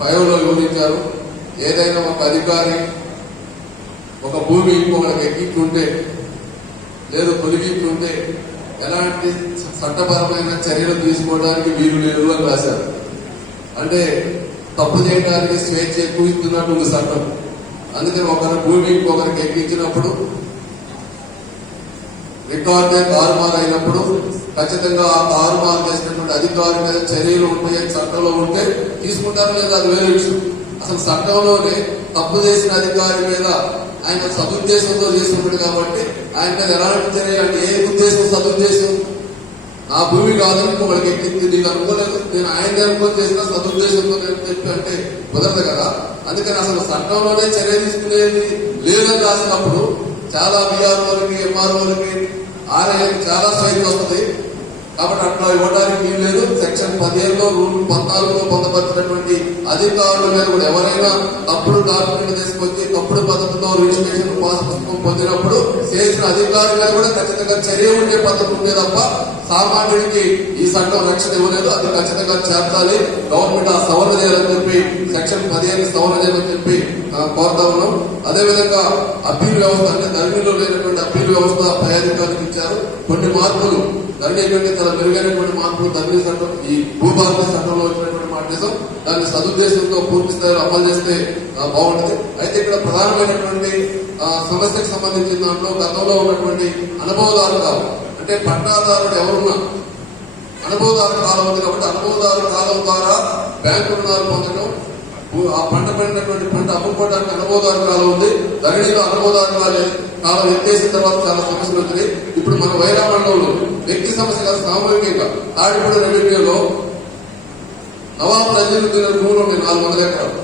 5లో వివరించారు. ఏదైనా ఒక అధికారి ఒక భూమి ఇంకొకరికి ఎక్కించుంటే లేదు తొలగించుంటే ఎలాంటి చట్టపరమైన చర్యలు తీసుకోవడానికి వీలు లేదు అని రాశారు. అంటే తప్పు చేయడానికి స్వేచ్ఛ ఎక్కువ ఇస్తున్నట్టు ఉంది చట్టం. అందుకని ఒకరి భూమి ఇంకొకరికి ఎక్కించినప్పుడు రికార్డే తారుమారు అయినప్పుడు ఖచ్చితంగా ఆ తారుమారు చేసినటువంటి అధికారి మీద చర్యలు ఉంటాయని చట్టంలో ఉంటే తీసుకుంటారు, లేదా అది వేరే విషయం. అసలు చట్టంలోనే తప్పు చేసిన అధికారి మీద ఆయన సదుద్దేశంతో చేసినప్పుడు కాబట్టి ఆయన మీద ఎలాంటి చర్య అంటే ఏ ఉద్దేశం సదుద్దేశం నా భూమి కాదని ఇంకొకరికి ఎక్కింది నీకు అనుకోలేదు, నేను ఆయన అనుకోని చేసిన సదుద్దేశంతో నేను చెప్పి అంటే కుదరదు కదా. అందుకని అసలు చట్టంలోనే చర్య తీసుకునేది లేదని రాసినప్పుడు చాలా బీఆర్ఓలకి ఎంఆర్ఓలకి ఆర్ఐలకి చాలా స్వేచ్ఛ వస్తుంది. కాబట్టి అట్లా ఇవ్వడానికి వీలు లేదు. సెక్షన్ 15లో రూల్ 14లో పొందపరిచినటువంటి అధికారుల మీద కూడా ఎవరైనా తప్పుడు డాక్యుమెంట్ తీసుకొచ్చి తప్పుడు పద్ధతిలో రిజిస్ట్రేషన్ పాస్ పుస్తకం పొందినప్పుడు చేసిన అధికారుల మీద కూడా ఖచ్చితంగా చర్య ఉండే పద్ధతి ఉండే తప్ప సామాన్యుడికి ఈ చట్టం రక్షణ ఇవ్వలేదు. అది ఖచ్చితంగా చేర్చాలి. గవర్నమెంట్ ఆ సవరణ చేయాలని చెప్పి సెక్షన్ 15 సవరణ చేయాలని చెప్పి కోరుతా ఉన్నాం. అదేవిధంగా అప్పీల్ వ్యవస్థ అంటే ధరణిలో లేనటువంటి అప్పీల్ వ్యవస్థ పై అధికారులకు ఇచ్చారు. కొన్ని మార్పులు ధరణి కంటే చాలా మెరుగైనటువంటి మార్పులు ధరణి చట్టం ఈ భూభారత చట్టంలో వచ్చినటువంటి మాట దాన్ని సదుద్దేశంతో పూర్తి స్థాయిలో అమలు చేస్తే బాగుంటుంది. అయితే ఇక్కడ ప్రధానమైనటువంటి సమస్యకు సంబంధించిన దాంట్లో గతంలో ఉన్నటువంటి అనుభవదారు కాలం అంటే పట్టాదారుడు ఎవరున్నా అనుభవదారు కాలం ఉంది కాబట్టి అనుభవదారు కాలం ద్వారా బ్యాంకు రుణాలు పొందడం, ఆ పంట పడినటువంటి పంట అమ్ముకోవడానికి అనుభవదారు కాలం ఉంది. ధరణిలో అనుభవదారు కాలం ఎత్తేసిన తర్వాత చాలా సమస్యలు వచ్చినాయి. ఇప్పుడు మన వైరామండలంలో వ్యక్తి సమస్య కాదు, సామూహికంగా తాడిపూడి రెవెన్యూలో నవాబు నజీరుద్దీన్ భూములు ఉన్నాయి 400 ఎకరాలు.